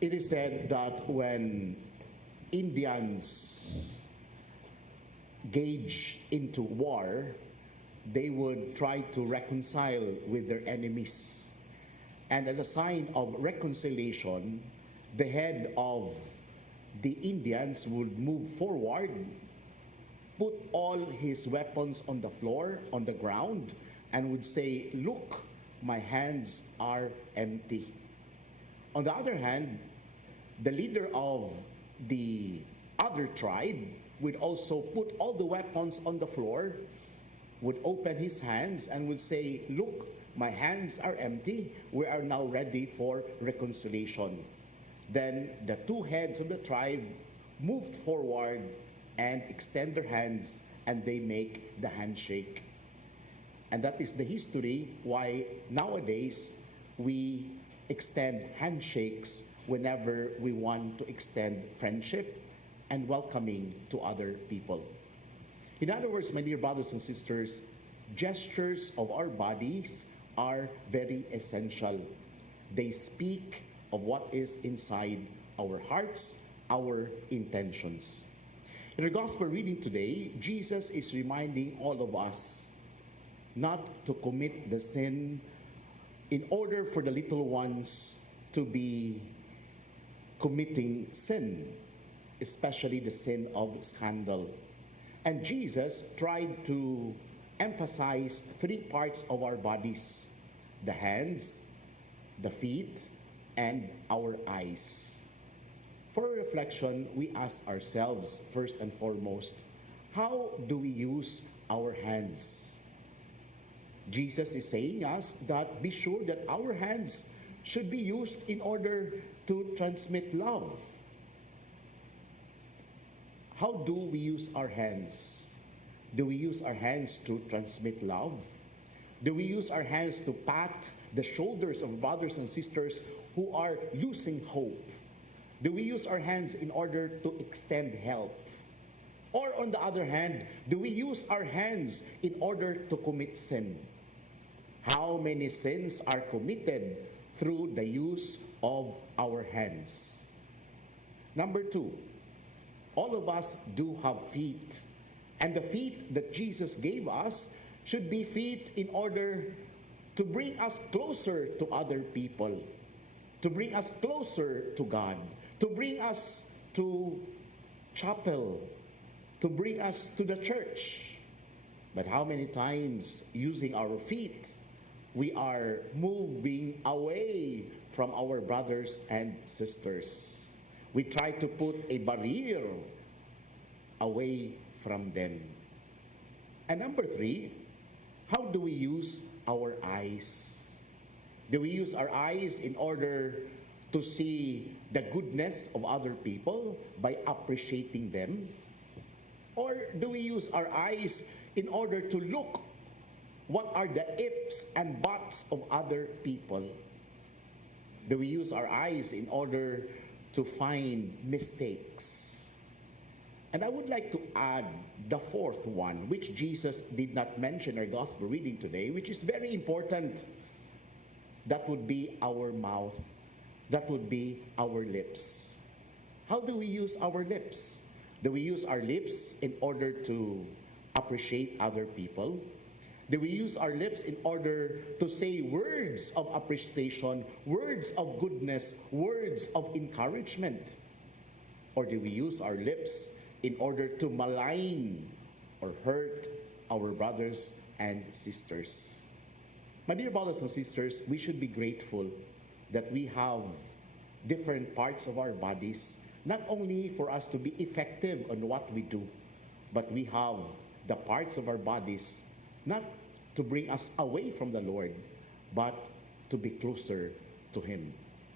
It is said that when Indians gauge into war, they would try to reconcile with their enemies. And as a sign of reconciliation, the head of the Indians would move forward, put all his weapons on the floor, on the ground, and would say, "Look, my hands are empty." On the other hand, the leader of the other tribe would also put all the weapons on the floor, would open his hands and would say, "Look, my hands are empty. We are now ready for reconciliation." Then the two heads of the tribe moved forward and extend their hands, and they make the handshake. And that is the history why nowadays we extend handshakes whenever we want to extend friendship and welcoming to other people. In other words, my dear brothers and sisters, gestures of our bodies are very essential. They speak of what is inside our hearts, our intentions. In our gospel reading today, Jesus is reminding all of us not to commit the sin in order for the little ones to be committing sin, especially the sin of scandal. And Jesus tried to emphasize three parts of our bodies: the hands, the feet, and our eyes. For reflection, we ask ourselves first and foremost, how do we use our hands? Jesus is saying us that be sure that our hands should be used in order to transmit love. How do we use our hands? Do we use our hands to transmit love? Do we use our hands to pat the shoulders of brothers and sisters who are losing hope? Do we use our hands in order to extend help? Or on the other hand, do we use our hands in order to commit sin? How many sins are committed through the use of our hands? Number two, all of us do have feet. And the feet that Jesus gave us should be feet in order to bring us closer to other people, to bring us closer to God, to bring us to chapel, to bring us to the church. But how many times using our feet, we are moving away from our brothers and sisters? We try to put a barrier away from them. And number three, how do we use our eyes? Do we use our eyes in order to see the goodness of other people by appreciating them? Or do we use our eyes in order to look what are the ifs and buts of other people? Do we use our eyes in order to find mistakes? And I would like to add the fourth one, which Jesus did not mention in our gospel reading today, which is very important. That would be our mouth. That would be our lips. How do we use our lips? Do we use our lips in order to appreciate other people? Do we use our lips in order to say words of appreciation, words of goodness, words of encouragement? Or do we use our lips in order to malign or hurt our brothers and sisters? My dear brothers and sisters, we should be grateful that we have different parts of our bodies, not only for us to be effective on what we do, but we have the parts of our bodies not to bring us away from the Lord, but to be closer to Him.